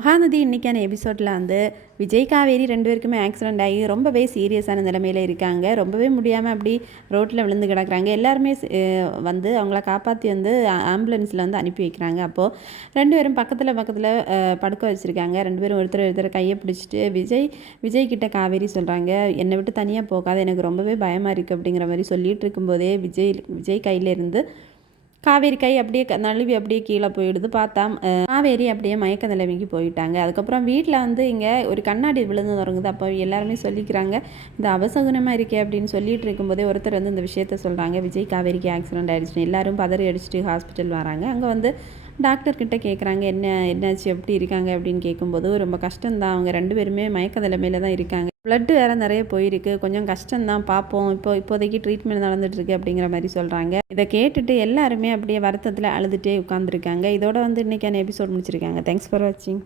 மகாநதி இன்றைக்கான எபிசோடில் வந்து விஜய் காவேரி 2 பேருக்குமே ஆக்சிடெண்ட் ஆகி ரொம்பவே சீரியஸான நிலைமையில் இருக்காங்க. ரொம்பவே முடியாமல் அப்படி ரோட்டில் விழுந்து கிடக்குறாங்க. எல்லாருமே வந்து அவங்கள காப்பாற்றி வந்து ஆம்புலன்ஸில் வந்து அனுப்பி வைக்கிறாங்க. அப்போது 2 பேரும் பக்கத்தில் படுக்க வச்சுருக்காங்க. 2 பேரும் ஒருத்தர் கையை பிடிச்சிட்டு விஜய் கிட்ட காவேரி சொல்கிறாங்க, என்னை விட்டு தனியாக போகாது, எனக்கு ரொம்பவே பயமாக இருக்குது அப்படிங்கிற மாதிரி சொல்லிகிட்டு இருக்கும்போதே விஜய் கையிலேருந்து காவேரி கை அப்படியே நழுவி அப்படியே கீழே போயிடுது. பார்த்தா காவேரி அப்படியே மயக்க நிலைமைக்கு போயிட்டாங்க. அதுக்கப்புறம் வீட்டில் வந்து இங்கே ஒரு கண்ணாடி விழுந்து தொடங்குது. அப்போ எல்லாருமே சொல்லிக்கிறாங்க, இந்த அபசகுனமாக இருக்கே அப்படின்னு சொல்லிட்டு இருக்கும்போதே ஒருத்தர் வந்து இந்த விஷயத்த சொல்கிறாங்க, விஜய் காவேரிக்கு ஆக்சிடென்ட் ஆகிடுச்சு. எல்லாரும் பதறி அடிச்சுட்டு ஹாஸ்பிட்டல் வராங்க. அங்கே வந்து டாக்டர்கிட்ட கேட்குறாங்க, என்னாச்சு எப்படி இருக்காங்க அப்படின்னு கேட்கும்போது, ரொம்ப கஷ்டம்தான், அவங்க 2 பேருமே மயக்க நிலைமையில தான் இருக்காங்க, ப்ளட்டு வேறு நிறைய போயிருக்கு, கொஞ்சம் கஷ்டம்தான், பார்ப்போம், இப்போதைக்கு ட்ரீட்மெண்ட் நடந்துகிட்ருக்கு அப்படிங்கிற மாதிரி சொல்கிறாங்க. இதை கேட்டுட்டு எல்லாருமே அப்படியே வருத்தத்தில் அழுதுகிட்டே உட்காந்துருக்காங்க. இதோட வந்து இன்றைக்கான எபிசோட் முடிச்சிருக்காங்க. தேங்க்ஸ் ஃபார் வாட்சிங்.